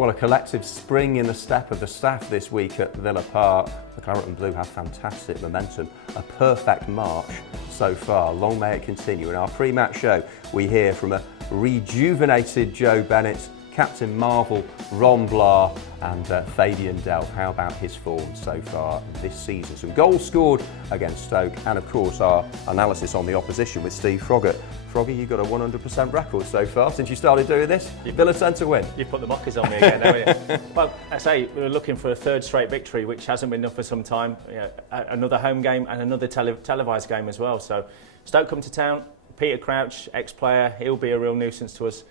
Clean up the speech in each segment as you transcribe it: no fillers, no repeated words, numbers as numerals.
Well, a collective spring in the step of the staff this week at Villa Park. The Claret and Blue have fantastic momentum, a perfect march so far. Long may it continue. In our pre-match show, we hear from a rejuvenated Joe Bennett, Captain Marvel, Ron Vlaar and Fabian Delph. How about his form so far this season? Some goals scored against Stoke and of course our analysis on the opposition with Steve Froggatt. Froggy, you've got a 100% record so far since you started doing this. Villa tend to win. You've put the mockers on me again, haven't you? Well, I say we were looking for a third straight victory, which hasn't been enough for some time. You know, another home game and another televised game as well. So Stoke come to town. Peter Crouch, ex-player, he'll be a real nuisance to us.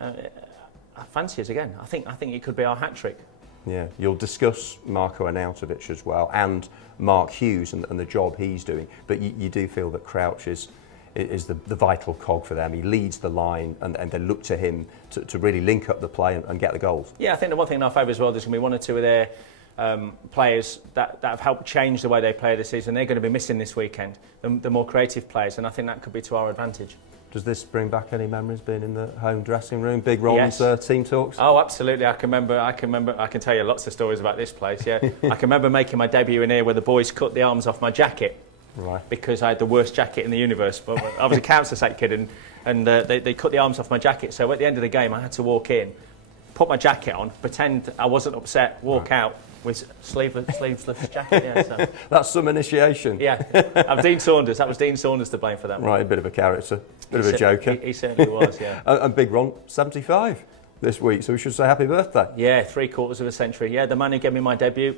I fancy us again. I think it could be our hat-trick. Yeah, you'll discuss Marko Arnautovic as well and Mark Hughes and the job he's doing. But you do feel that Crouch is the vital cog for them. He leads the line and they look to him to really link up the play and get the goals. Yeah, I think the one thing in our favour as well, there's going to be one or two of their players that have helped change the way they play this season. They're going to be missing this weekend, the more creative players, and I think that could be to our advantage. Does this bring back any memories being in the home dressing room? Big Ron's team talks? Oh, absolutely. I can tell you lots of stories about this place, yeah. I can remember making my debut in here where the boys cut the arms off my jacket. Right. Because I had the worst jacket in the universe. But I was a council estate kid and they cut the arms off my jacket. So at the end of the game, I had to walk in, put my jacket on, pretend I wasn't upset, walk out with sleeveless jacket. Yeah, so. That's some initiation. Yeah, I'm Dean Saunders. That was Dean Saunders to blame for that. Right, a bit of a character, bit of a joker. He certainly was, yeah. And Big Ron, 75 this week, so we should say happy birthday. Yeah, 3/4 of a century. Yeah, the man who gave me my debut,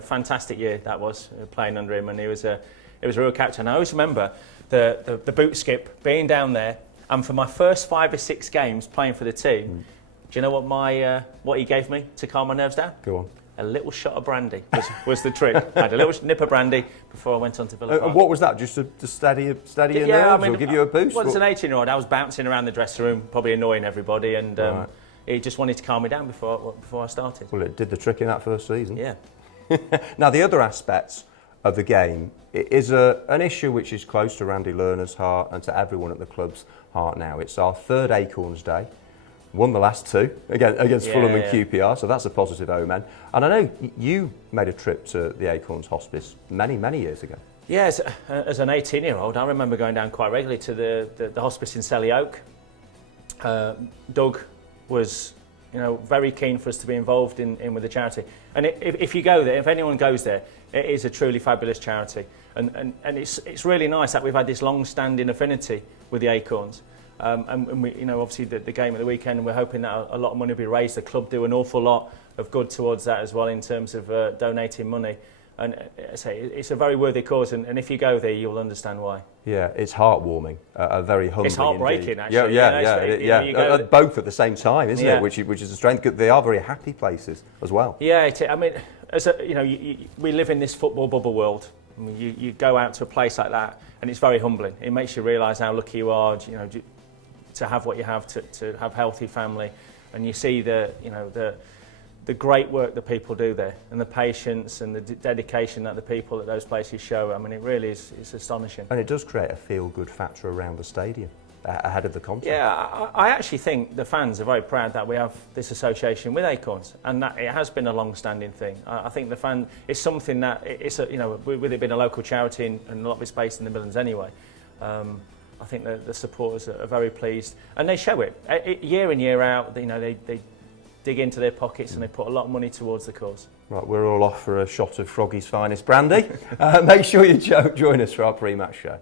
fantastic year that was, playing under him, and he was a real character. And I always remember the boot skip, being down there, and for my first 5 or 6 games playing for the team, do you know what he gave me to calm my nerves down? Go on. A little shot of brandy was the trick. I had a little nip of brandy before I went on to Villa Park. And what was that? Just to steady your nerves or give you a boost? Well, as an 18-year-old, I was bouncing around the dressing room, probably annoying everybody, and he just wanted to calm me down before I started. Well, it did the trick in that first season. Yeah. Now, the other aspects of the game is an issue which is close to Randy Lerner's heart and to everyone at the club's heart now. It's our third Acorns Day. Won the last 2 against Fulham and QPR, so that's a positive omen. And I know you made a trip to the Acorns Hospice many years ago. Yeah, as an 18-year-old, I remember going down quite regularly to the hospice in Selly Oak. Doug was, very keen for us to be involved in with the charity. And if you go there, if anyone goes there, it is a truly fabulous charity. And it's really nice that we've had this long-standing affinity with the Acorns. And we, obviously the game at the weekend, and we're hoping that a lot of money will be raised. The club do an awful lot of good towards that as well in terms of donating money. And I say it's a very worthy cause, and if you go there, you'll understand why. Yeah, it's heartwarming, a very humbling. It's heartbreaking, indeed. actually. Yeah. Both at the same time, isn't it? Which is a strength. They are very happy places as well. Yeah, I mean, we live in this football bubble world. I mean, you go out to a place like that, and it's very humbling. It makes you realise how lucky you are, to have what you have, to have healthy family, and you see the great work that people do there, and the patience and the dedication that the people at those places show. I mean, it really is astonishing. And it does create a feel-good factor around the stadium ahead of the concert. Yeah, I actually think the fans are very proud that we have this association with Acorns, and that it has been a long-standing thing. I think the fan is something that with it being a local charity and a lot of it's based in the Midlands anyway. I think the supporters are very pleased, and they show it year in, year out. They dig into their pockets and they put a lot of money towards the cause. Right, we're all off for a shot of Froggy's finest brandy. Make sure you join us for our pre-match show.